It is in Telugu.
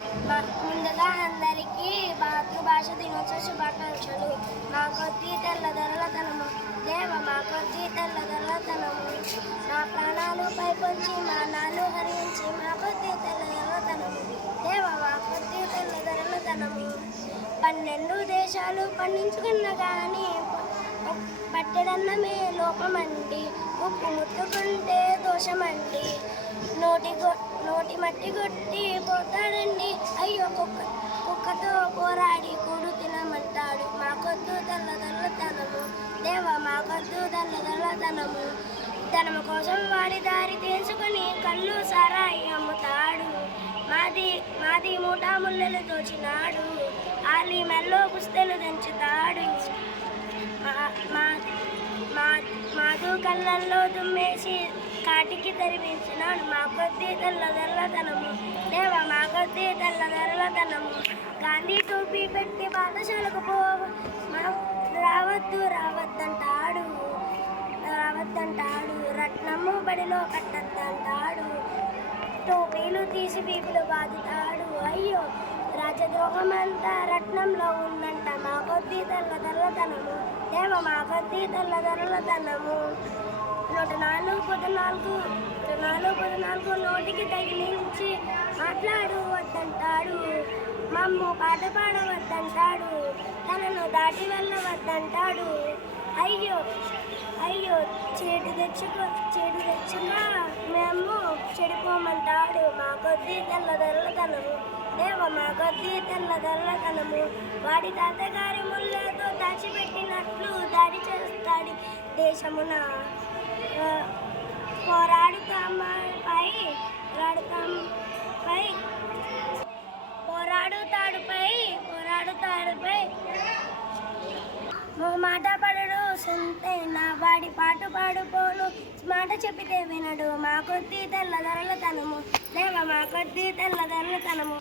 ముందుగా అందరికీ మాతృభాష దినోత్సవ శుభాకాంక్షలు. మా కొద్ది తెల్లదొరలతనము దేవ మా కొద్ది తెల్లదొరలతనము మా ప్రాణాలు పైపొంచి మా నాలు హరించి మా కొద్ది తెల్లదొరలతనము దేవ మా కొద్ది తెల్లదొరలతనము పన్నెండు దేశాలు పండించుకున్న కానీ పట్టెడన్నమే లోపమండి ఉప్పు ముట్టుకుంటే దోషమండి. నోటి నోటి మట్టి కొట్టి పోతాడండి. అయ్యో కుక్క కుక్కతో పోరాడి కూడు తినమంటాడు. మాకొద్దు తెల్లదొల్లతనము దేవ మాకొద్దు తెల్లదొల్లతనము ధనము. కోసం వాడి దారి తీసుకుని కళ్ళు సారాయి అమ్ముతాడు. మాది మాది మూటా ముళ్ళలు దోచినాడు ఆలి మెల్లో పుస్తలు దంచుతాడు. మా- కళ్ళల్లో దుమ్మేసి కాటికి తరిపించినాడు మా కొద్ది తెల్లదొరలతనము దేవ మా కొద్ది తెల్లదొరలతనము గాంధీ టోపీ పెట్టి పాఠశాలకు పో రావద్దు రావద్దంటాడు. రావద్దంటాడు. రత్నము బడిలో కట్టద్దంటాడు. టోపీలు తీసి పీపులు బాదుతాడు. అయ్యో రాజద్రోహం అంతా రత్నంలో ఉందంట. మా కొద్ది తెల్లదొరలతనము దేవ మా కొద్ది తెల్లదొరలతనము నూట నాలుగు పద్నాలుగు నాలుగు పద్నాలుగు నోటికి తగిలించి మాట్లాడు వద్దంటాడు మమ్ము పాట పాడవద్దంటాడు. తనను దాటి వెళ్ళవద్దంటాడు. అయ్యో అయ్యో చెడు తెచ్చుకో చెడు తెచ్చుగా మేము చెడిపోమంటాడు. మా కొద్ది తెల్లదొరలతనము దేవ మా కొద్ది తెల్లదొరలతనము వాడి తాతగారి దేశమున పోరాడుతామపై పోరాడుతాంపై పోరాడుతాడుపై పోరాడుతాడుపై ఓ మాట పడడు సొంతే నా వాడి పాటు పాడుకోను. మాట చెప్పితే వినడు మా కొద్ది తెల్లదొరలతనము లేవ మా కొద్ది తెల్లదొరలతనము